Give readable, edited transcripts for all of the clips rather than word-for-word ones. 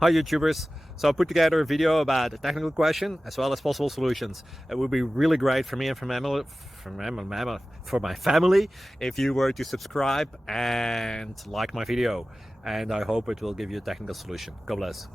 Hi YouTubers! So I put together a video about a technical question as well as possible solutions. It would be really great for me and for my family if you were to subscribe and like my video, and I hope it will give you a technical solution. God bless.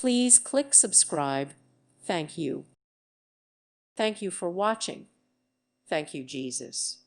Please click subscribe. Thank you. Thank you for watching. Thank you, Jesus.